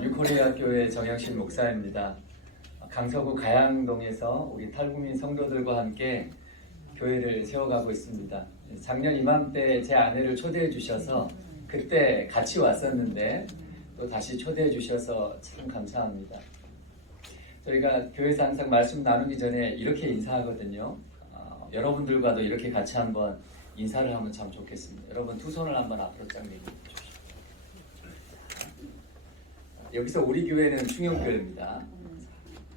뉴코리아 교회 정영신 목사입니다. 강서구 가양동에서 우리 탈북민 성도들과 함께 교회를 세워가고 있습니다. 작년 이맘때 제 아내를 초대해 주셔서 그때 같이 왔었는데 또 다시 초대해 주셔서 참 감사합니다. 저희가 교회에서 항상 말씀 나누기 전에 이렇게 인사하거든요. 여러분들과도 이렇게 같이 한번 인사를 하면 참 좋겠습니다. 여러분 두 손을 한번 앞으로 쫙 내밀어 주십시오. 여기서 우리 교회는 충영교회입니다.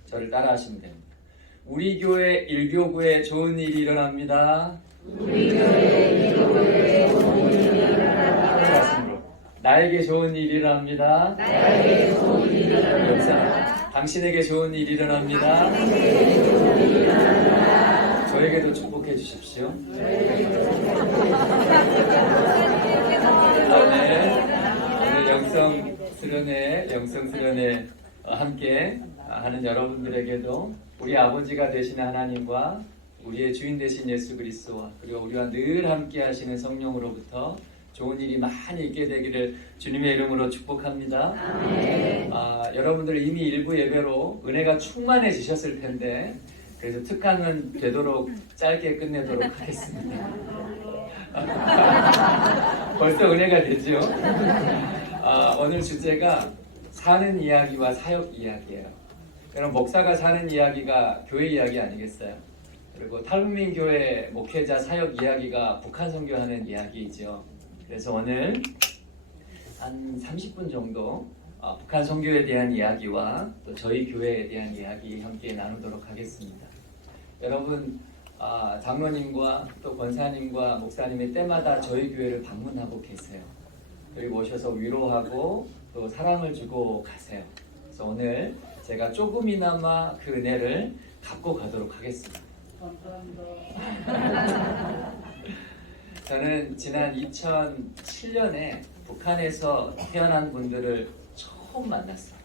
저를 따라 하시면 됩니다. 우리 교회 1교구에 좋은 일이 일어납니다. 우리 교회 1교구에 좋은 일이 일어납니다. 나에게 좋은 일이 일어납니다. 나에게 좋은 일이 일어납니다. 당신에게 좋은 일이 일어납니다. 당신에게 좋은 일이 일어납니다. 저에게도 축복해 주십시오. 오늘 영성 수련회 함께 하는 여러분들에게도 우리 아버지가 되시는 하나님과 우리의 주인 되신 예수 그리스도와 그리고 우리와 늘 함께 하시는 성령으로부터 좋은 일이 많이 있게 되기를 주님의 이름으로 축복합니다. 여러분들 이미 일부 예배로 은혜가 충만해지셨을 텐데 그래서 특강은 되도록 짧게 끝내도록 하겠습니다. 벌써 은혜가 되죠? 오늘 주제가 사는 이야기와 사역 이야기예요. 여러분 목사가 사는 이야기가 교회 이야기 아니겠어요? 그리고 탈북민 교회 목회자 사역 이야기가 북한 선교하는 이야기이죠. 그래서 오늘 한 30분 정도 북한 선교에 대한 이야기와 또 저희 교회에 대한 이야기 함께 나누도록 하겠습니다. 여러분 장로님과 또 권사님과 목사님이 때마다 저희 교회를 방문하고 계세요. 그리고 오셔서 위로하고 또 사랑을 주고 가세요. 그래서 오늘 제가 조금이나마 그 은혜를 갖고 가도록 하겠습니다. 저는 지난 2007년에 북한에서 태어난 분들을 처음 만났어요.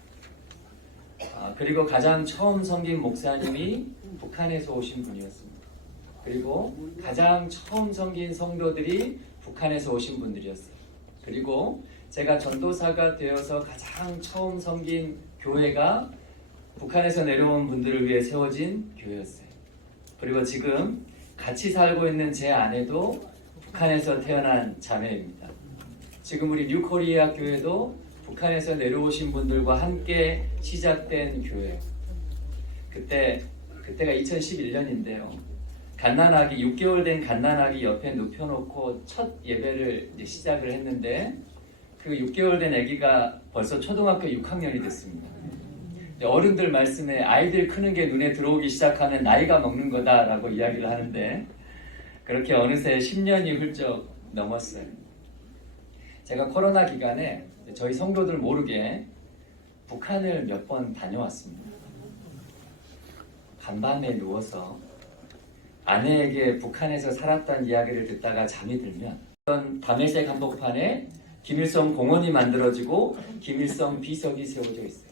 그리고 가장 처음 섬긴 목사님이 북한에서 오신 분이었습니다. 그리고 가장 처음 섬긴 성도들이 북한에서 오신 분들이었어요. 그리고 제가 전도사가 되어서 가장 처음 섬긴 교회가 북한에서 내려온 분들을 위해 세워진 교회였어요. 그리고 지금 같이 살고 있는 제 아내도 북한에서 태어난 자매입니다. 지금 우리 뉴코리아 교회도 북한에서 내려오신 분들과 함께 시작된 교회예요. 그때가 2011년인데요. 갓난아기 6개월 된 갓난아기 옆에 눕혀놓고 첫 예배를 이제 시작을 했는데 그 6개월 된 아기가 벌써 초등학교 6학년이 됐습니다. 어른들 말씀에 아이들 크는 게 눈에 들어오기 시작하면 나이가 먹는 거다라고 이야기를 하는데 그렇게 어느새 10년이 훌쩍 넘었어요. 제가 코로나 기간에 저희 성도들 모르게 북한을 몇 번 다녀왔습니다. 간밤에 누워서 아내에게 북한에서 살았다는 이야기를 듣다가 잠이 들면 담에색 한복판에 김일성 공원이 만들어지고 김일성 비석이 세워져 있어요.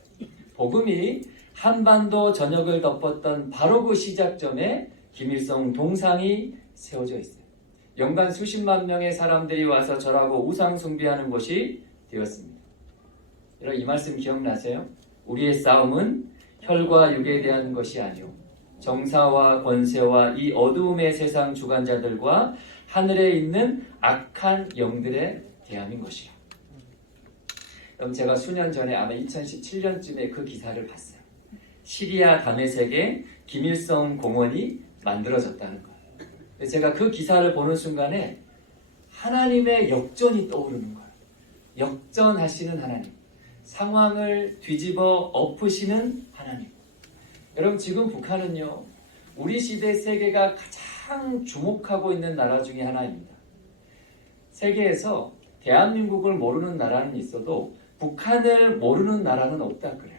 복음이 한반도 전역을 덮었던 바로 그 시작점에 김일성 동상이 세워져 있어요. 연간 수십만 명의 사람들이 와서 절하고 우상 숭배하는 곳이 되었습니다. 여러분 이 말씀 기억나세요? 우리의 싸움은 혈과 육에 대한 것이 아니오 정사와 권세와 이 어두움의 세상 주관자들과 하늘에 있는 악한 영들에 대함인 것이라. 그럼 제가 수년 전에 아마 2017년쯤에 그 기사를 봤어요. 시리아 다메섹에 김일성 공원이 만들어졌다는 거예요. 제가 그 기사를 보는 순간에 하나님의 역전이 떠오르는 거예요. 역전하시는 하나님. 상황을 뒤집어 엎으시는 하나님. 여러분 지금 북한은요. 우리 시대 세계가 가장 주목하고 있는 나라 중에 하나입니다. 세계에서 대한민국을 모르는 나라는 있어도 북한을 모르는 나라는 없다 그래요.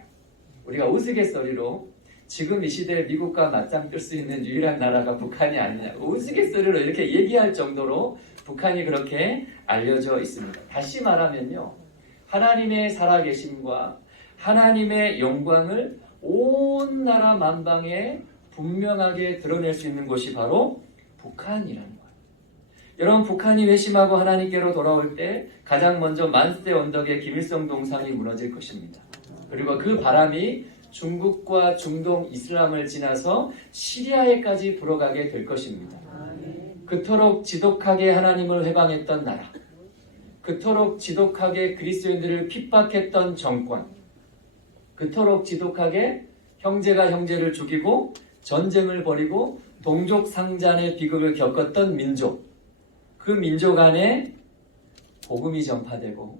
우리가 우스갯소리로 지금 이 시대에 미국과 맞짱 뜰 수 있는 유일한 나라가 북한이 아니냐 우스갯소리로 이렇게 얘기할 정도로 북한이 그렇게 알려져 있습니다. 다시 말하면요. 하나님의 살아계심과 하나님의 영광을 온 나라 만방에 분명하게 드러낼 수 있는 곳이 바로 북한이라는 거예요. 여러분, 북한이 회심하고 하나님께로 돌아올 때 가장 먼저 만세 언덕의 김일성 동상이 무너질 것입니다. 그리고 그 바람이 중국과 중동 이슬람을 지나서 시리아에까지 불어가게 될 것입니다. 그토록 지독하게 하나님을 회방했던 나라, 그토록 지독하게 그리스도인들을 핍박했던 정권, 그토록 지독하게 형제가 형제를 죽이고 전쟁을 벌이고 동족 상잔의 비극을 겪었던 민족, 그 민족 안에 복음이 전파되고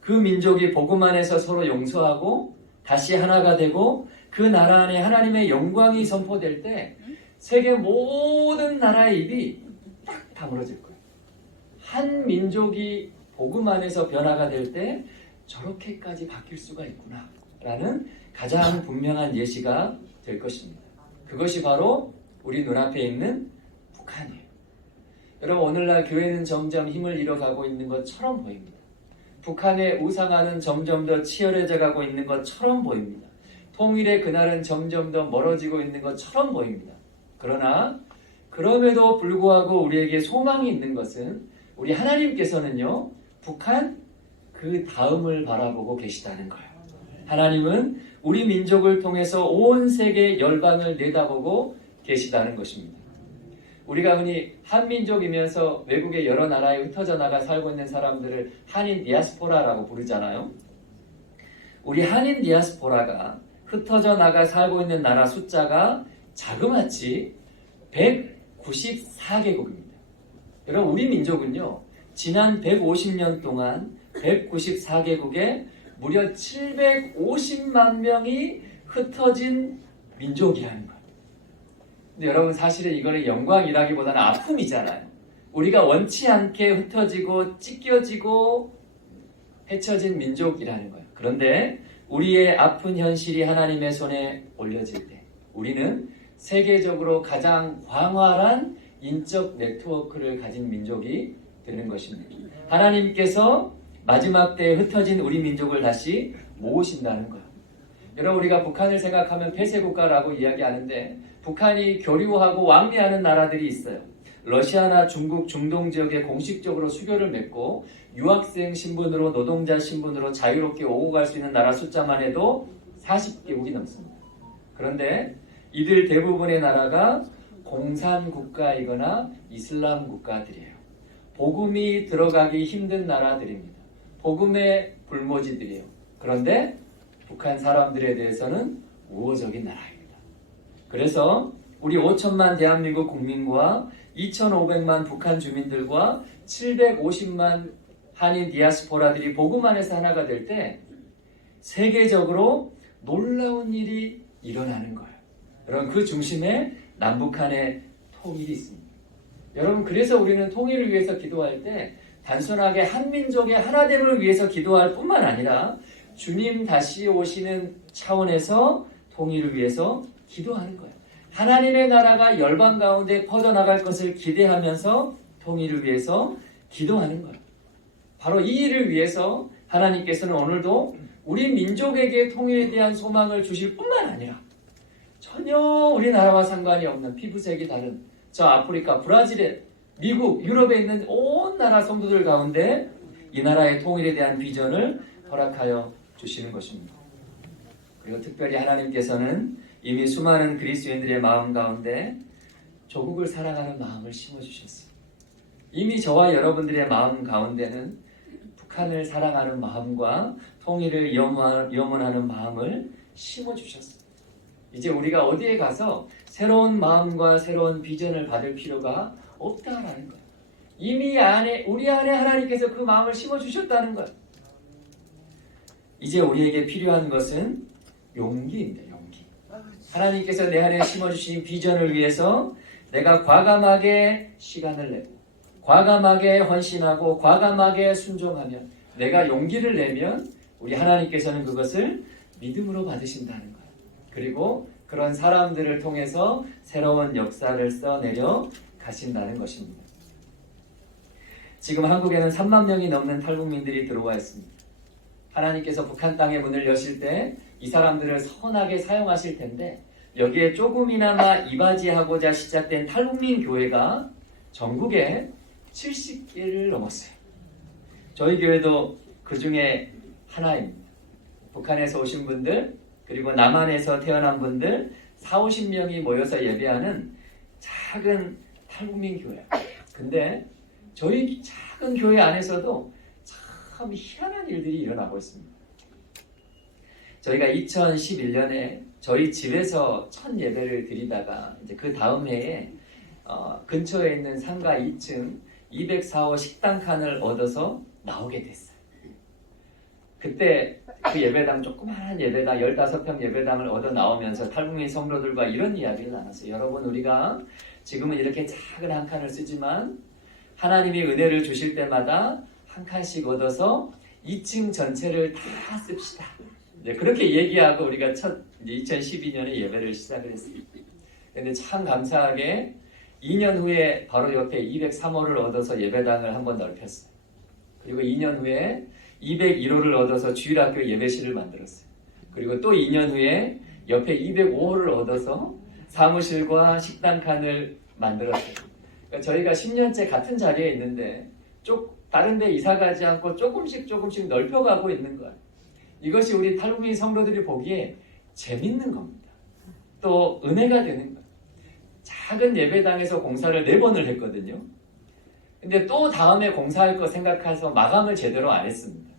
그 민족이 복음 안에서 서로 용서하고 다시 하나가 되고 그 나라 안에 하나님의 영광이 선포될 때 세계 모든 나라의 입이 딱 다물어질 거예요. 한 민족이 복음 안에서 변화가 될 때 저렇게까지 바뀔 수가 있구나 라는 가장 분명한 예시가 될 것입니다. 그것이 바로 우리 눈앞에 있는 북한이에요. 여러분, 오늘날 교회는 점점 힘을 잃어가고 있는 것처럼 보입니다. 북한의 우상화는 점점 더 치열해져 가고 있는 것처럼 보입니다. 통일의 그날은 점점 더 멀어지고 있는 것처럼 보입니다. 그러나 그럼에도 불구하고 우리에게 소망이 있는 것은 우리 하나님께서는요, 북한 그 다음을 바라보고 계시다는 거예요. 하나님은 우리 민족을 통해서 온 세계 열방을 내다보고 계시다는 것입니다. 우리가 흔히 한민족이면서 외국의 여러 나라에 흩어져 나가 살고 있는 사람들을 한인 디아스포라라고 부르잖아요. 우리 한인 디아스포라가 흩어져 나가 살고 있는 나라 숫자가 자그마치 194개국입니다. 여러분, 우리 민족은요, 지난 150년 동안 194개국에 무려 750만 명이 흩어진 민족이라는 거예요. 근데 여러분, 사실은 이거는 영광이라기보다는 아픔이잖아요. 우리가 원치 않게 흩어지고 찢겨지고 헤쳐진 민족이라는 거예요. 그런데 우리의 아픈 현실이 하나님의 손에 올려질 때 우리는 세계적으로 가장 광활한 인적 네트워크를 가진 민족이 되는 것입니다. 하나님께서 마지막 때에 흩어진 우리 민족을 다시 모으신다는 거예요. 여러분, 우리가 북한을 생각하면 폐쇄국가라고 이야기하는데 북한이 교류하고 왕래하는 나라들이 있어요. 러시아나 중국, 중동 지역에 공식적으로 수교를 맺고 유학생 신분으로 노동자 신분으로 자유롭게 오고 갈 수 있는 나라 숫자만 해도 40개국이 넘습니다. 그런데 이들 대부분의 나라가 공산국가이거나 이슬람 국가들이에요. 복음이 들어가기 힘든 나라들입니다. 복음의 불모지들이에요. 그런데 북한 사람들에 대해서는 우호적인 나라입니다. 그래서 우리 5천만 대한민국 국민과 2,500만 북한 주민들과 750만 한인 디아스포라들이 복음 안에서 하나가 될 때 세계적으로 놀라운 일이 일어나는 거예요. 여러분, 그 중심에 남북한의 통일이 있습니다. 여러분, 그래서 우리는 통일을 위해서 기도할 때 단순하게 한민족의 하나됨을 위해서 기도할 뿐만 아니라 주님 다시 오시는 차원에서 통일을 위해서 기도하는 거예요. 하나님의 나라가 열방 가운데 퍼져나갈 것을 기대하면서 통일을 위해서 기도하는 거예요. 바로 이 일을 위해서 하나님께서는 오늘도 우리 민족에게 통일에 대한 소망을 주실 뿐만 아니라 전혀 우리나라와 상관이 없는 피부색이 다른 저 아프리카, 브라질에, 미국, 유럽에 있는 온 나라 성도들 가운데 이 나라의 통일에 대한 비전을 허락하여 주시는 것입니다. 그리고 특별히 하나님께서는 이미 수많은 그리스도인들의 마음 가운데 조국을 사랑하는 마음을 심어주셨어요. 이미 저와 여러분들의 마음 가운데는 북한을 사랑하는 마음과 통일을 염원하는 마음을 심어주셨어요. 이제 우리가 어디에 가서 새로운 마음과 새로운 비전을 받을 필요가 없다라는 거예요. 이미 우리 안에 하나님께서 그 마음을 심어주셨다는 거예요. 이제 우리에게 필요한 것은 용기입니다. 용기. 하나님께서 내 안에 심어주신 비전을 위해서 내가 과감하게 시간을 내고 과감하게 헌신하고 과감하게 순종하면 내가 용기를 내면 우리 하나님께서는 그것을 믿음으로 받으신다는 거예요. 그리고 그런 사람들을 통해서 새로운 역사를 써내려 가신다는 것입니다. 지금 한국에는 3만 명이 넘는 탈북민들이 들어와 있습니다. 하나님께서 북한 땅의 문을 여실 때 이 사람들을 선하게 사용하실 텐데 여기에 조금이나마 이바지하고자 시작된 탈북민 교회가 전국에 70개를 넘었어요. 저희 교회도 그 중에 하나입니다. 북한에서 오신 분들, 그리고 남한에서 태어난 분들 40-50명이 모여서 예배하는 작은 탈북민 교회. 근데 저희 작은 교회 안에서도 참 희한한 일들이 일어나고 있습니다. 저희가 2011년에 저희 집에서 첫 예배를 드리다가 이제 그 다음 해에 근처에 있는 상가 2층 204호 식당 칸을 얻어서 나오게 됐어요. 그때 그 예배당, 조그마한 예배당, 15평 예배당을 얻어 나오면서 탈북민 성도들과 이런 이야기를 나눴어요. 여러분, 우리가 지금은 이렇게 작은 한 칸을 쓰지만 하나님이 은혜를 주실 때마다 한 칸씩 얻어서 2층 전체를 다 씁시다. 네, 그렇게 얘기하고 우리가 첫 2012년에 예배를 시작을 했어요. 근데 참 감사하게 2년 후에 바로 옆에 203호를 얻어서 예배당을 한번 넓혔어요. 그리고 2년 후에 201호를 얻어서 주일학교 예배실을 만들었어요. 그리고 또 2년 후에 옆에 205호를 얻어서 사무실과 식당 칸을 만들었어요. 그러니까 저희가 10년째 같은 자리에 있는데 다른 데 이사 가지 않고 조금씩 넓혀가고 있는 거예요. 이것이 우리 탈북민 성도들이 보기에 재밌는 겁니다. 또 은혜가 되는 거예요. 작은 예배당에서 공사를 4번을 했거든요. 근데 또 다음에 공사할 거 생각해서 마감을 제대로 안 했습니다.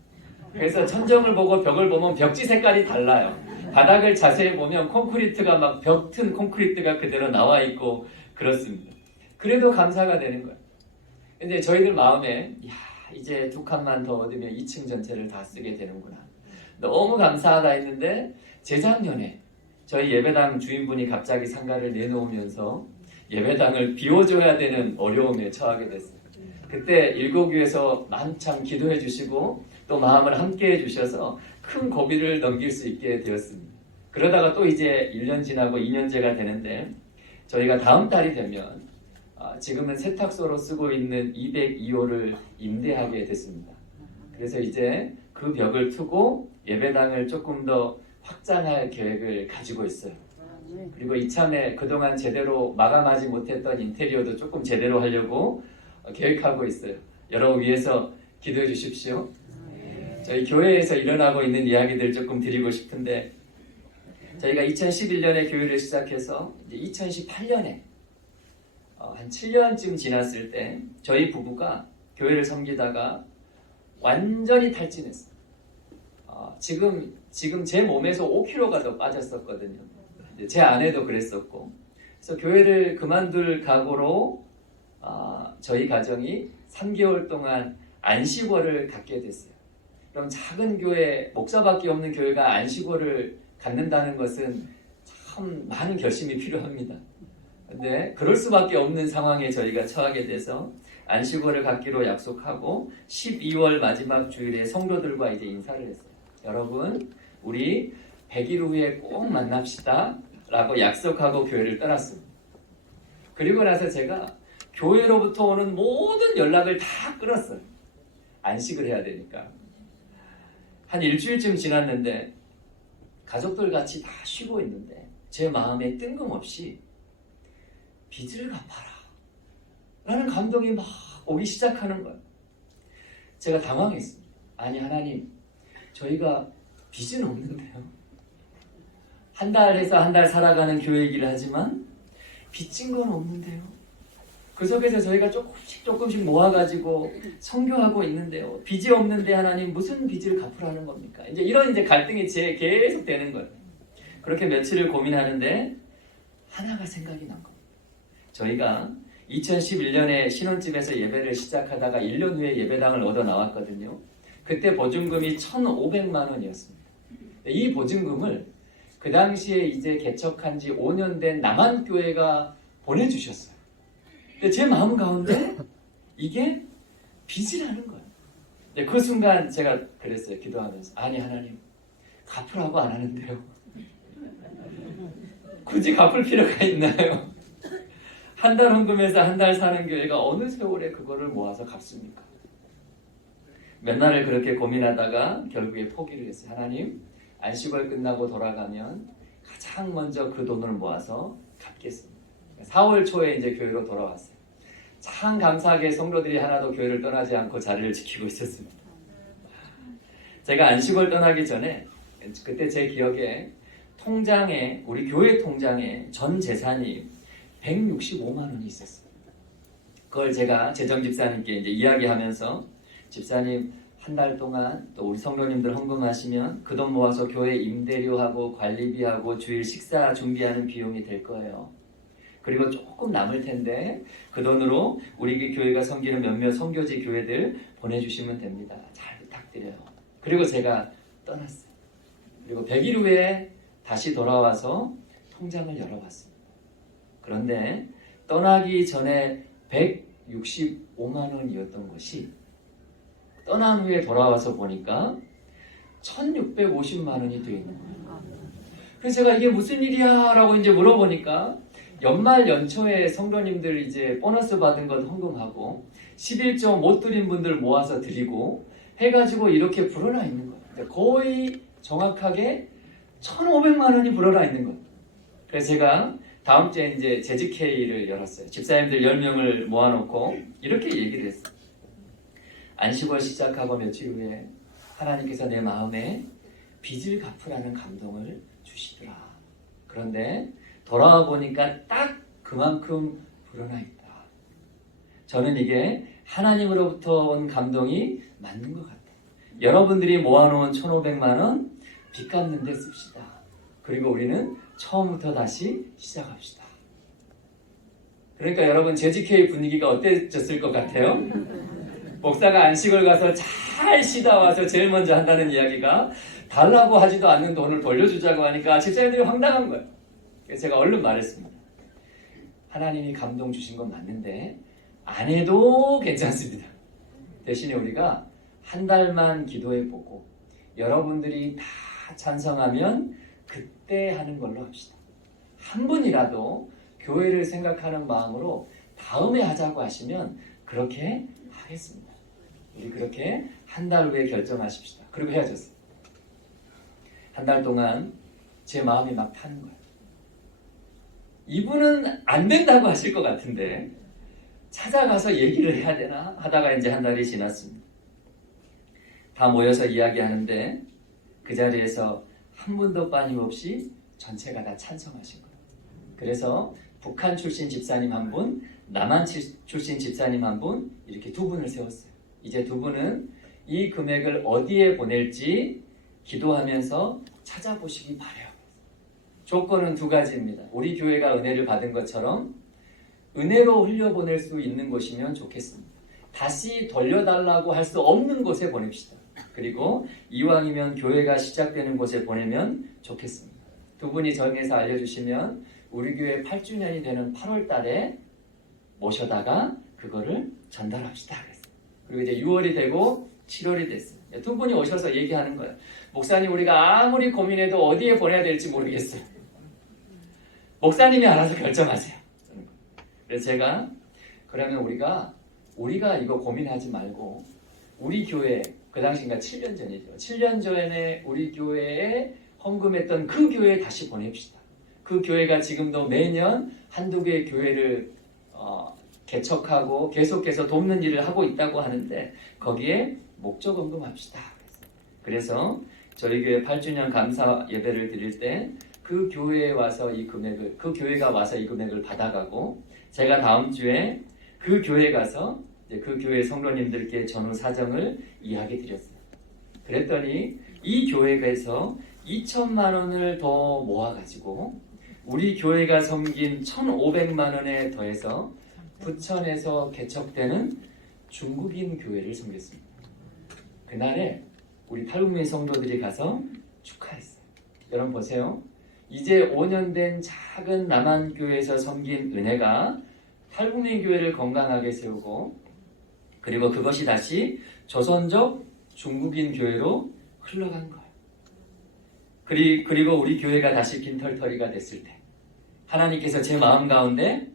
그래서 천정을 보고 벽을 보면 벽지 색깔이 달라요. 바닥을 자세히 보면 콘크리트가 막 벽 튼 콘크리트가 그대로 나와 있고 그렇습니다. 그래도 감사가 되는 거예요. 근데 저희들 마음에 이제 2칸만 더 얻으면 2층 전체를 다 쓰게 되는구나. 너무 감사하다 했는데 재작년에 저희 예배당 주인분이 갑자기 상가를 내놓으면서 예배당을 비워줘야 되는 어려움에 처하게 됐어요. 그때 일곡교에서 만참 기도해 주시고 또 마음을 함께 해주셔서 큰 고비를 넘길 수 있게 되었습니다. 그러다가 또 이제 1년 지나고 2년째가 되는데 저희가 다음 달이 되면 지금은 세탁소로 쓰고 있는 202호를 임대하게 됐습니다. 그래서 이제 그 벽을 트고 예배당을 조금 더 확장할 계획을 가지고 있어요. 그리고 이참에 그동안 제대로 마감하지 못했던 인테리어도 조금 제대로 하려고 계획하고 있어요. 여러분 위해서 기도해 주십시오. 저희 교회에서 일어나고 있는 이야기들 조금 드리고 싶은데 저희가 2011년에 교회를 시작해서 이제 2018년에 한 7년쯤 지났을 때 저희 부부가 교회를 섬기다가 완전히 탈진했어요. 지금 제 몸에서 5kg가 더 빠졌었거든요. 제 아내도 그랬었고, 그래서 교회를 그만둘 각오로 저희 가정이 3개월 동안 안식월을 갖게 됐어요. 그럼 작은 교회, 목사밖에 없는 교회가 안식월을 갖는다는 것은 참 많은 결심이 필요합니다. 근데 그럴 수밖에 없는 상황에 저희가 처하게 돼서 안식월을 갖기로 약속하고 12월 마지막 주일에 성도들과 이제 인사를 했어요. 여러분, 우리 100일 후에 꼭 만납시다 라고 약속하고 교회를 떠났습니다. 그리고 나서 제가 교회로부터 오는 모든 연락을 다 끊었어요. 안식을 해야 되니까. 한 일주일쯤 지났는데 가족들 같이 다 쉬고 있는데 제 마음에 뜬금없이 빚을 갚아라 라는 감동이 막 오기 시작하는 거예요. 제가 당황했습니다. 아니 하나님, 저희가 빚은 없는데요. 한 달 해서 한 달 살아가는 교회이기를 하지만 빚진 건 없는데요. 그 속에서 저희가 조금씩 모아가지고 선교하고 있는데요. 빚이 없는데 하나님 무슨 빚을 갚으라는 겁니까? 이제 갈등이 계속 되는 거예요. 그렇게 며칠을 고민하는데 하나가 생각이 난 겁니다. 저희가 2011년에 신혼집에서 예배를 시작하다가 1년 후에 예배당을 얻어 나왔거든요. 그때 보증금이 1,500만 원이었습니다. 이 보증금을 그 당시에 이제 개척한 지 5년 된 남한교회가 보내주셨어요. 근데 제 마음 가운데 이게 빚이라는 거예요. 그 순간 제가 그랬어요. 기도하면서 아니 하나님, 갚으라고 안 하는데요. 굳이 갚을 필요가 있나요? 한 달 헌금해서 한 달 사는 교회가 어느 세월에 그거를 모아서 갚습니까? 몇 날을 그렇게 고민하다가 결국에 포기를 했어요. 하나님, 안식월 끝나고 돌아가면 가장 먼저 그 돈을 모아서 갚겠습니다. 4월 초에 이제 교회로 돌아왔어요. 참 감사하게 성도들이 하나도 교회를 떠나지 않고 자리를 지키고 있었습니다. 제가 안식월 떠나기 전에 그때 제 기억에 통장에 우리 교회 통장에 전 재산이 165만 원이 있었어요. 그걸 제가 재정 집사님께 이제 이야기하면서 집사님 한 달 동안 또 우리 성도님들 헌금하시면 그 돈 모아서 교회 임대료하고 관리비하고 주일 식사 준비하는 비용이 될 거예요. 그리고 조금 남을 텐데 그 돈으로 우리 교회가 섬기는 몇몇 선교지 교회들 보내주시면 됩니다. 잘 부탁드려요. 그리고 제가 떠났어요. 그리고 100일 후에 다시 돌아와서 통장을 열어봤습니다. 그런데 떠나기 전에 165만 원이었던 것이 떠난 후에 돌아와서 보니까 1650만 원이 되어 있는 거예요. 그래서 제가 이게 무슨 일이야? 라고 이제 물어보니까 연말 연초에 성도님들 이제 보너스 받은 것 헌금하고 11조 못 드린 분들 모아서 드리고 해가지고 이렇게 불어나 있는 거예요. 거의 정확하게 1,500만 원이 불어나 있는 거예요. 그래서 제가 다음 주에 이제 재직회의를 열었어요. 집사님들 10명을 모아놓고 이렇게 얘기를 했어요. 안식월 시작하고 며칠 후에 하나님께서 내 마음에 빚을 갚으라는 감동을 주시더라. 그런데 돌아와 보니까 딱 그만큼 불어나 있다. 저는 이게 하나님으로부터 온 감동이 맞는 것 같아요. 여러분들이 모아놓은 1,500만 원 빚 갚는 데 씁시다. 그리고 우리는 처음부터 다시 시작합시다. 그러니까 여러분 재직회의 분위기가 어땠을 것 같아요? 목사가 안식을 가서 잘 쉬다 와서 제일 먼저 한다는 이야기가 달라고 하지도 않는 돈을 돌려주자고 하니까 집사님들이 황당한 거예요. 그래서 제가 얼른 말했습니다. 하나님이 감동 주신 건 맞는데 안 해도 괜찮습니다. 대신에 우리가 한 달만 기도해보고 여러분들이 다 찬성하면 그때 하는 걸로 합시다. 한 분이라도 교회를 생각하는 마음으로 다음에 하자고 하시면 그렇게 하겠습니다. 우리 그렇게 한 달 후에 결정하십시다. 그리고 헤어졌어요. 한 달 동안 제 마음이 막 타는 거예요. 이분은 안 된다고 하실 것 같은데 찾아가서 얘기를 해야 되나 하다가 이제 한 달이 지났습니다. 다 모여서 이야기하는데 그 자리에서 한 분도 빠짐없이 전체가 다 찬성하신 거예요. 그래서 북한 출신 집사님 한 분, 남한 출신 집사님 한 분, 이렇게 두 분을 세웠어요. 이제 두 분은 이 금액을 어디에 보낼지 기도하면서 찾아보시기 바래요. 조건은 두 가지입니다. 우리 교회가 은혜를 받은 것처럼 은혜로 흘려보낼 수 있는 곳이면 좋겠습니다. 다시 돌려달라고 할 수 없는 곳에 보냅시다. 그리고 이왕이면 교회가 시작되는 곳에 보내면 좋겠습니다. 두 분이 정해서 알려주시면 우리 교회 8주년이 되는 8월 달에 모셔다가 그거를 전달합시다. 그리고 이제 6월이 되고 7월이 됐어요. 두 분이 오셔서 얘기하는 거예요. 목사님, 우리가 아무리 고민해도 어디에 보내야 될지 모르겠어요. 목사님이 알아서 결정하세요. 그래서 제가 그러면 우리가 이거 고민하지 말고 우리 교회, 그 당시가 7년 전이죠. 7년 전에 우리 교회에 헌금했던 그 교회에 다시 보냅시다. 그 교회가 지금도 매년 한두 개의 교회를 개척하고 계속해서 돕는 일을 하고 있다고 하는데 거기에 목적 헌금합시다. 그래서 저희 교회 8주년 감사 예배를 드릴 때 그 교회에 와서 그 교회가 와서 이 금액을 받아가고 제가 다음 주에 그 교회에 가서 그 교회 성도님들께 전후 사정을 이야기 드렸어요. 그랬더니 이 교회에서 2천만 원을 더 모아가지고 우리 교회가 섬긴 1,500만 원에 더해서 부천에서 개척되는 중국인 교회를 섬겼습니다. 그날에 우리 탈북민 성도들이 가서 축하했어요. 여러분 보세요. 이제 5년 된 작은 남한교회에서 섬긴 은혜가 탈북민 교회를 건강하게 세우고 그리고 그것이 다시 조선족 중국인 교회로 흘러간 거예요. 그리고 우리 교회가 다시 빈털터리가 됐을 때 하나님께서 제 마음 가운데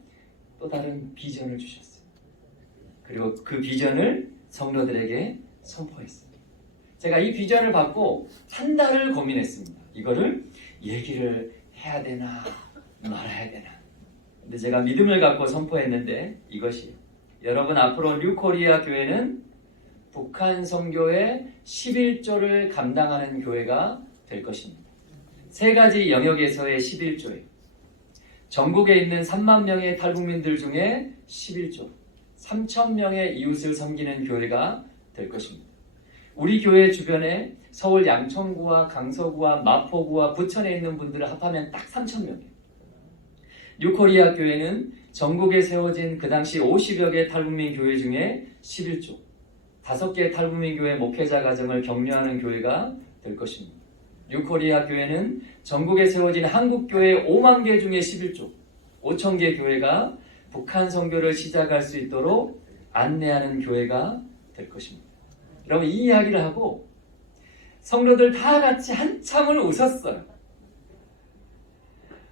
또 다른 비전을 주셨어요. 그리고 그 비전을 성도들에게 선포했어요. 제가 이 비전을 받고 한 달을 고민했습니다. 이거를 얘기를 해야 되나 말아야 되나. 근데 제가 믿음을 갖고 선포했는데 이것이 여러분 앞으로 뉴코리아 교회는 북한 선교의 11조를 감당하는 교회가 될 것입니다. 세 가지 영역에서의 11조예요. 전국에 있는 3만 명의 탈북민들 중에 11조, 3천 명의 이웃을 섬기는 교회가 될 것입니다. 우리 교회 주변에 서울 양천구와 강서구와 마포구와 부천에 있는 분들을 합하면 딱 3천 명이에요. 뉴코리아 교회는 전국에 세워진 그 당시 50여 개 탈북민 교회 중에 11조, 5개 탈북민 교회 목회자 가정을 격려하는 교회가 될 것입니다. 뉴코리아 교회는 전국에 세워진 한국교회 5만 개 중에 11조, 5천 개 교회가 북한 선교를 시작할 수 있도록 안내하는 교회가 될 것입니다. 여러분, 이 이야기를 하고 성도들 다 같이 한참을 웃었어요.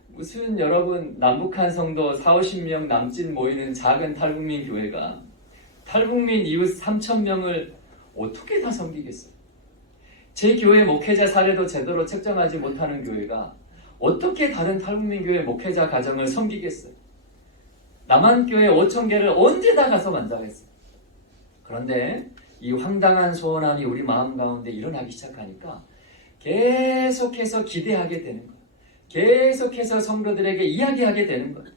무슨 여러분 남북한 성도 40-50명 남짓 모이는 작은 탈북민 교회가 탈북민 이웃 3,000명을 어떻게 다 섬기겠어요? 제 교회 목회자 사례도 제대로 책정하지 못하는 교회가 어떻게 다른 탈북민 교회 목회자 가정을 섬기겠어요? 남한교회 5,000개를 언제 다 가서 만나겠어요? 그런데 이 황당한 소원함이 우리 마음 가운데 일어나기 시작하니까 계속해서 기대하게 되는 거예요. 계속해서 성도들에게 이야기하게 되는 거예요.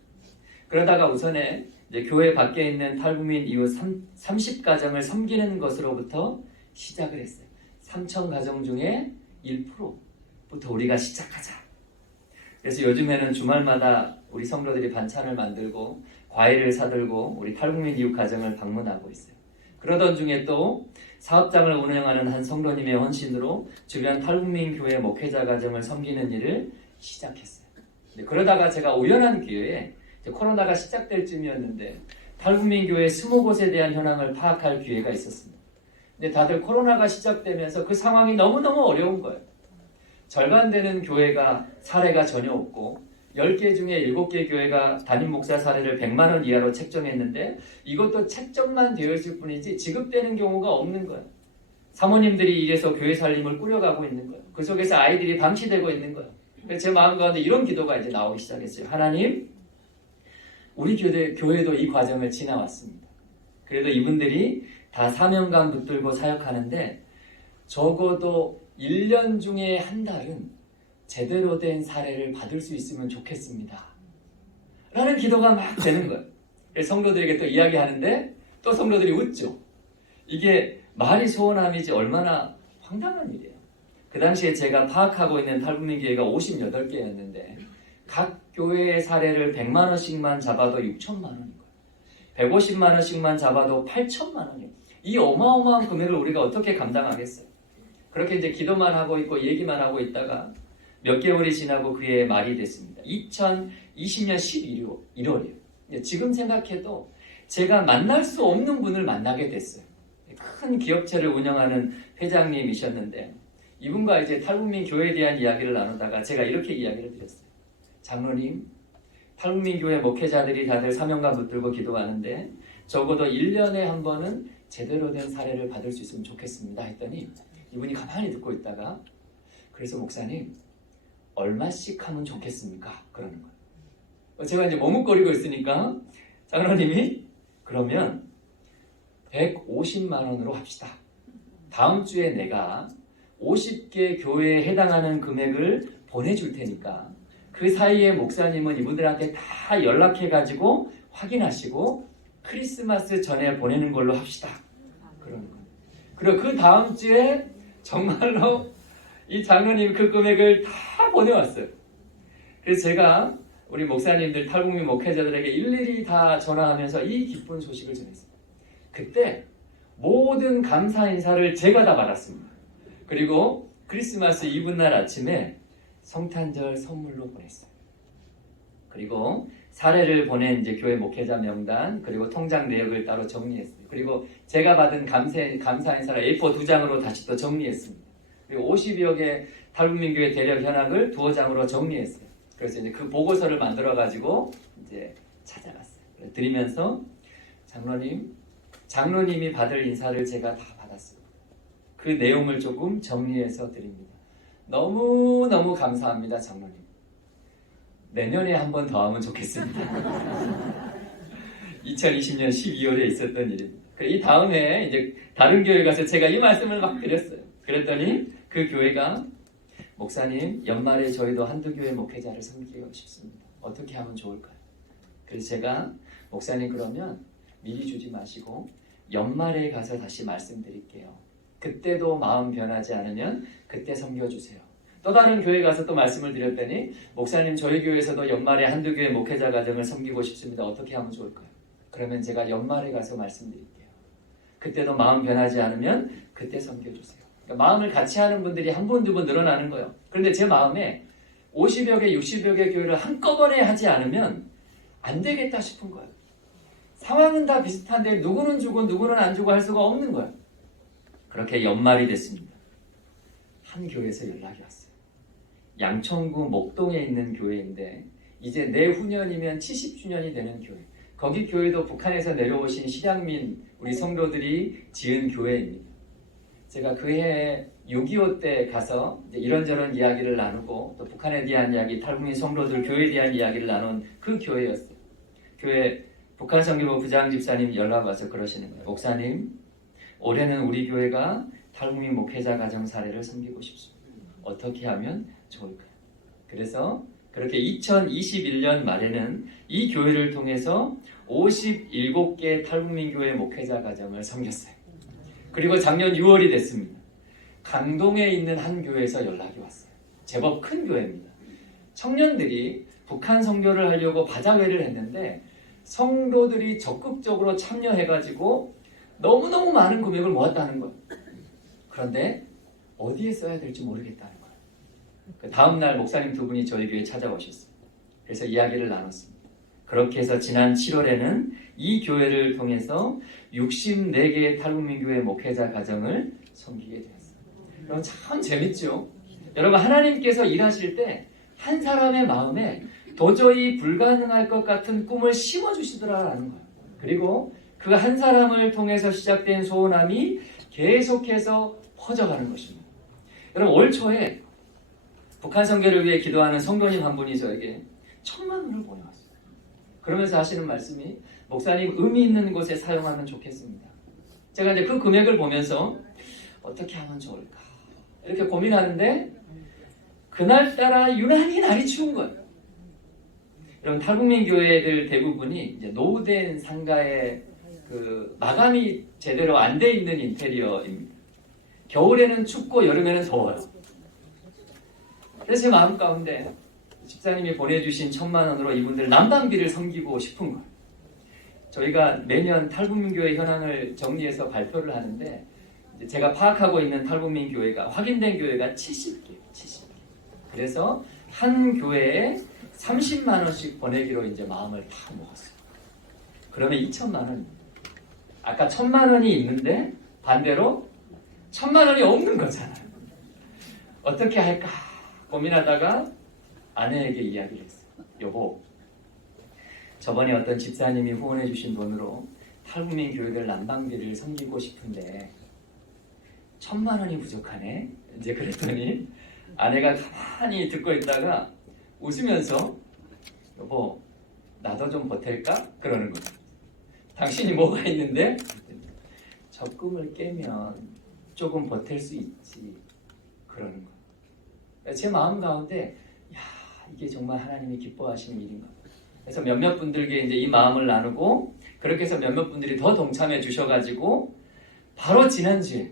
그러다가 우선에 이제 교회 밖에 있는 탈북민 이웃 30가정을 섬기는 것으로부터 시작을 했어요. 3,000 가정 중에 1%부터 우리가 시작하자. 그래서 요즘에는 주말마다 우리 성도들이 반찬을 만들고 과일을 사들고 우리 탈북민 이웃 가정을 방문하고 있어요. 그러던 중에 또 사업장을 운영하는 한 성도님의 헌신으로 주변 탈북민 교회 목회자 가정을 섬기는 일을 시작했어요. 그러다가 제가 우연한 기회에 코로나가 시작될 쯤이었는데 탈북민 교회 20곳에 대한 현황을 파악할 기회가 있었습니다. 근데 다들 코로나가 시작되면서 그 상황이 너무너무 어려운 거예요. 절반 되는 교회가 사례가 전혀 없고 10개 중에 7개 교회가 담임 목사 사례를 100만 원 이하로 책정했는데 이것도 책정만 되어 있을 뿐이지 지급되는 경우가 없는 거예요. 사모님들이 이래서 교회 살림을 꾸려가고 있는 거예요. 그 속에서 아이들이 방치되고 있는 거예요. 그래서 제 마음 가운데 이런 기도가 이제 나오기 시작했어요. 하나님, 우리 교회도 이 과정을 지나왔습니다. 그래도 이분들이 다 사명감 붙들고 사역하는데 적어도 1년 중에 한 달은 제대로 된 사례를 받을 수 있으면 좋겠습니다. 라는 기도가 막 되는 거예요. 그래서 성도들에게 또 이야기하는데 또 성도들이 웃죠. 이게 말이 소원함이지 얼마나 황당한 일이에요. 그 당시에 제가 파악하고 있는 탈북민 교회가 58개였는데 각 교회의 사례를 100만 원씩만 잡아도 6천만 원인 거예요. 150만 원씩만 잡아도 8천만 원이에요. 이 어마어마한 금액을 우리가 어떻게 감당하겠어요? 그렇게 이제 기도만 하고 있고 얘기만 하고 있다가 몇 개월이 지나고 그의 말이 됐습니다. 2020년 11월이에요. 지금 생각해도 제가 만날 수 없는 분을 만나게 됐어요. 큰 기업체를 운영하는 회장님이셨는데 이분과 이제 탈북민 교회에 대한 이야기를 나누다가 제가 이렇게 이야기를 드렸어요. 장로님, 탈북민 교회 목회자들이 다들 사명감 붙들고 기도하는데 적어도 1년에 한 번은 제대로 된 사례를 받을 수 있으면 좋겠습니다 했더니 이분이 가만히 듣고 있다가 그래서 목사님 얼마씩 하면 좋겠습니까? 그러는 거예요. 제가 이제 머뭇거리고 있으니까 장로님이 그러면 150만 원으로 합시다. 다음 주에 내가 50개 교회에 해당하는 금액을 보내줄 테니까 그 사이에 목사님은 이분들한테 다 연락해가지고 확인하시고 크리스마스 전에 보내는 걸로 합시다. 그러는 거예요. 그리고 그 다음 주에 정말로 이 장로님 그 금액을 다 보내왔어요. 그래서 제가 우리 목사님들 탈북민 목회자들에게 일일이 다 전화하면서 이 기쁜 소식을 전했어요. 그때 모든 감사 인사를 제가 다 받았습니다. 그리고 크리스마스 이브날 아침에 성탄절 선물로 보냈어요. 그리고 사례를 보낸 이제 교회 목회자 명단 그리고 통장 내역을 따로 정리했어요. 그리고 제가 받은 감사 인사를 A4 2장으로 다시 또 정리했습니다. 그리고 50여 개 탈북민 교회 대략 현황을 두어 장으로 정리했어요. 그래서 이제 그 보고서를 만들어 가지고 이제 찾아갔어요. 드리면서 장로님이 받을 인사를 제가 다 받았어요. 그 내용을 조금 정리해서 드립니다. 너무너무 감사합니다, 장로님. 내년에 한 번 더 하면 좋겠습니다. 2020년 12월에 있었던 일입니다. 이 다음에 이제 다른 교회 가서 제가 이 말씀을 막 드렸어요. 그랬더니 그 교회가 목사님 연말에 저희도 한두 교회 목회자를 섬기고 싶습니다. 어떻게 하면 좋을까요? 그래서 제가 목사님 그러면 미리 주지 마시고 연말에 가서 다시 말씀드릴게요. 그때도 마음 변하지 않으면 그때 섬겨주세요. 또 다른 교회 가서 또 말씀을 드렸더니 목사님 저희 교회에서도 연말에 한두 교회 목회자 가정을 섬기고 싶습니다. 어떻게 하면 좋을까요? 그러면 제가 연말에 가서 말씀드릴게요. 그때도 마음 변하지 않으면 그때 섬겨주세요. 그러니까 마음을 같이 하는 분들이 한 분, 두 분 늘어나는 거예요. 그런데 제 마음에 50여 개, 60여 개 교회를 한꺼번에 하지 않으면 안 되겠다 싶은 거예요. 상황은 다 비슷한데 누구는 주고 누구는 안 주고 할 수가 없는 거예요. 그렇게 연말이 됐습니다. 한 교회에서 연락이 왔어요. 양천구 목동에 있는 교회인데 이제 내후년이면 70주년이 되는 교회. 거기 교회도 북한에서 내려오신 실향민 우리 성도들이 지은 교회입니다. 제가 그해 6.25 때 가서 이런저런 이야기를 나누고 또 북한에 대한 이야기, 탈북민 성도들 교회에 대한 이야기를 나눈 그 교회였어요. 교회 북한 선교부 부장 집사님 연락 와서 그러시는 거예요. 목사님, 올해는 우리 교회가 탈북민 목회자 가정 사례를 섬기고 싶습니다. 어떻게 하면 좋을까요? 그래서 그렇게 2021년 말에는 이 교회를 통해서 57개 탈북민 교회 목회자 가정을 섬겼어요. 그리고 작년 6월이 됐습니다. 강동에 있는 한 교회에서 연락이 왔어요. 제법 큰 교회입니다. 청년들이 북한 선교를 하려고 바자회를 했는데 성도들이 적극적으로 참여해가지고 너무너무 많은 금액을 모았다는 거예요. 그런데 어디에 써야 될지 모르겠다는 거예요. 그 다음날 목사님 두 분이 저희 교회에 찾아오셨어요. 그래서 이야기를 나눴습니다. 그렇게 해서 지난 7월에는 이 교회를 통해서 64개의 탈북민 교회 목회자 가정을 섬기게 되었어요. 여러분 참 재밌죠? 여러분 하나님께서 일하실 때 한 사람의 마음에 도저히 불가능할 것 같은 꿈을 심어주시더라라는 거예요. 그리고 그 한 사람을 통해서 시작된 소원함이 계속해서 퍼져가는 것입니다. 여러분 올 초에 북한 선교를 위해 기도하는 성도님 한 분이 저에게 1,000만 원을 보내왔어요. 그러면서 하시는 말씀이 목사님 의미 있는 곳에 사용하면 좋겠습니다. 제가 이제 그 금액을 보면서 어떻게 하면 좋을까 이렇게 고민하는데 그날따라 유난히 날이 추운 거예요. 여러분 탈북민 교회들 대부분이 이제 노후된 상가에 그 마감이 제대로 안 돼 있는 인테리어입니다. 겨울에는 춥고 여름에는 더워요. 그래서 제 마음 가운데 집사님이 보내주신 1,000만 원으로 이분들 난방비를 섬기고 싶은 거예요. 저희가 매년 탈북민 교회 현황을 정리해서 발표를 하는데 제가 파악하고 있는 탈북민 교회가 확인된 교회가 70개예요. 70개. 그래서 한 교회에 30만 원씩 보내기로 이제 마음을 다 먹었어요. 그러면 2,000만 원. 아까 1,000만 원이 있는데 반대로 1,000만 원이 없는 거잖아요. 어떻게 할까 고민하다가 아내에게 이야기를 했어요. 여보, 저번에 어떤 집사님이 후원해 주신 돈으로 탈북민 교회들 난방비를 섬기고 싶은데 1,000만 원이 부족하네. 이제 그랬더니 아내가 가만히 듣고 있다가 웃으면서 여보, 나도 좀 보탤까? 그러는 거예요. 당신이 뭐가 있는데? 적금을 깨면 조금 보탤 수 있지. 그러는 거예요. 제 마음 가운데 야, 이게 정말 하나님이 기뻐하시는 일인가. 그래서 몇몇 분들께 이제 이 마음을 나누고 그렇게 해서 몇몇 분들이 더 동참해 주셔가지고 바로 지난주에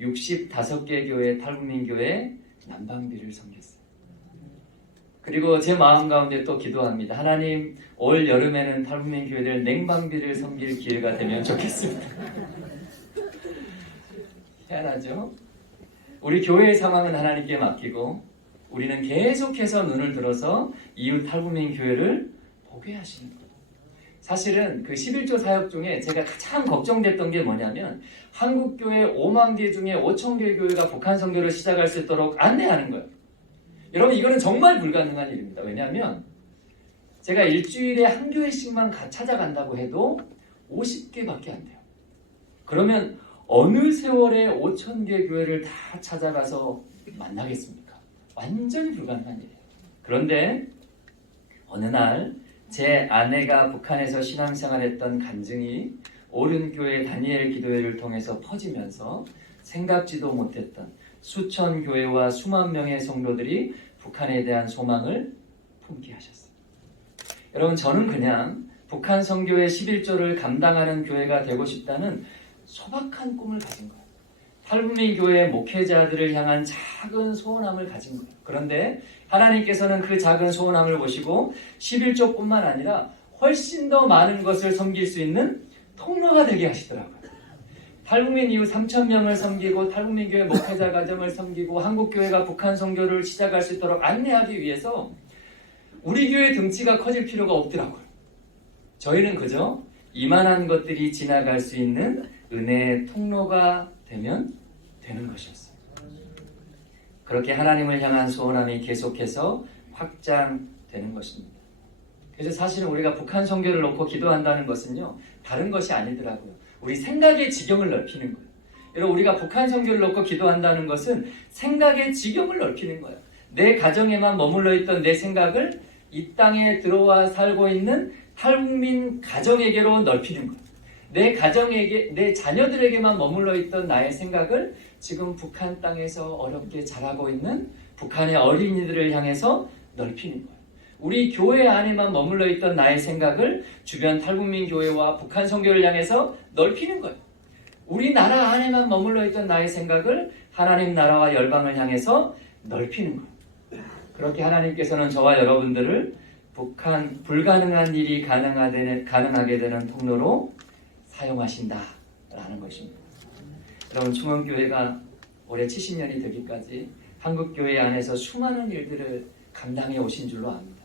65개 교회 탈북민 교회 난방비를 섬겼어요. 그리고 제 마음 가운데 또 기도합니다. 하나님 올 여름에는 탈북민 교회들 냉방비를 섬길 기회가 되면 좋겠습니다. 희한하죠? 우리 교회의 상황은 하나님께 맡기고 우리는 계속해서 눈을 들어서 이웃 탈북민 교회를 보게 하시는 거예요. 사실은 그 11조 사역 중에 제가 가장 걱정됐던 게 뭐냐면 한국교회 5만 개 중에 5천 개 교회가 북한 선교를 시작할 수 있도록 안내하는 거예요. 여러분 이거는 정말 불가능한 일입니다. 왜냐하면 제가 일주일에 한 교회씩만 찾아간다고 해도 50개밖에 안 돼요. 그러면 어느 세월에 5천 개 교회를 다 찾아가서 만나겠습니까? 완전히 불가능한 일이에요. 그런데 어느 날 제 아내가 북한에서 신앙생활했던 간증이 오른교회 다니엘 기도회를 통해서 퍼지면서 생각지도 못했던 수천 교회와 수만 명의 성도들이 북한에 대한 소망을 품게 하셨어요. 여러분, 저는 그냥 북한 선교의 11조를 감당하는 교회가 되고 싶다는 소박한 꿈을 가진 거예요. 탈북민 교회 목회자들을 향한 작은 소원함을 가진 거예요. 그런데 하나님께서는 그 작은 소원함을 보시고 11조뿐만 아니라 훨씬 더 많은 것을 섬길 수 있는 통로가 되게 하시더라고요. 탈북민 이후 3,000명을 섬기고 탈북민 교회 목회자 가정을 섬기고 한국교회가 북한 선교를 시작할 수 있도록 안내하기 위해서 우리 교회 등치가 커질 필요가 없더라고요. 저희는 그저 이만한 것들이 지나갈 수 있는 은혜의 통로가 되면 되는 것이었어요. 그렇게 하나님을 향한 소원함이 계속해서 확장되는 것입니다. 그래서 사실은 우리가 북한 선교를 놓고 기도한다는 것은요, 다른 것이 아니더라고요. 우리 생각의 지경을 넓히는 거예요. 여러분, 우리가 북한 선교를 놓고 기도한다는 것은 생각의 지경을 넓히는 거예요. 내 가정에만 머물러 있던 내 생각을 이 땅에 들어와 살고 있는 탈북민 가정에게로 넓히는 거예요. 내 가정에게, 내 자녀들에게만 머물러 있던 나의 생각을 지금 북한 땅에서 어렵게 자라고 있는 북한의 어린이들을 향해서 넓히는 거예요. 우리 교회 안에만 머물러 있던 나의 생각을 주변 탈북민 교회와 북한 선교를 향해서 넓히는 거예요. 우리나라 안에만 머물러 있던 나의 생각을 하나님 나라와 열방을 향해서 넓히는 거예요. 그렇게 하나님께서는 저와 여러분들을 북한 불가능한 일이 가능하게 되는 통로로 사용하신다라는 것입니다. 여러분, 충원교회가 올해 70년이 되기까지 한국교회 안에서 수많은 일들을 감당해 오신 줄로 압니다.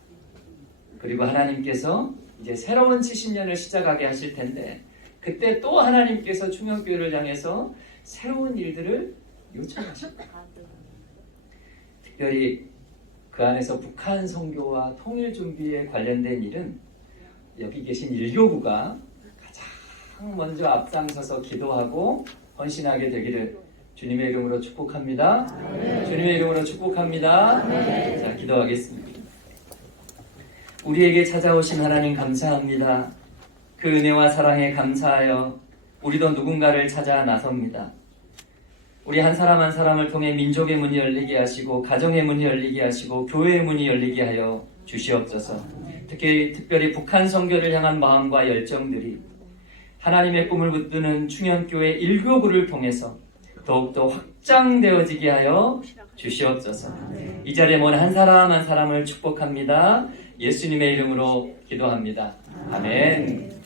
그리고 하나님께서 이제 새로운 70년을 시작하게 하실 텐데 그때 또 하나님께서 충원교회를 향해서 새로운 일들을 요청하십니다. 특별히 그 안에서 북한 선교와 통일 준비에 관련된 일은 여기 계신 일교부가 가장 먼저 앞장서서 기도하고 헌신하게 되기를 주님의 이름으로 축복합니다. 주님의 이름으로 축복합니다. 자, 기도하겠습니다. 우리에게 찾아오신 하나님 감사합니다. 그 은혜와 사랑에 감사하여 우리도 누군가를 찾아 나섭니다. 우리 한 사람 한 사람을 통해 민족의 문이 열리게 하시고 가정의 문이 열리게 하시고 교회의 문이 열리게 하여 주시옵소서. 특별히 북한 선교를 향한 마음과 열정들이 하나님의 꿈을 붙드는 충현교회 1교구를 통해서 더욱더 확장되어지게 하여 주시옵소서. 이 자리에 모든 한 사람 한 사람을 축복합니다. 예수님의 이름으로 기도합니다. 아멘.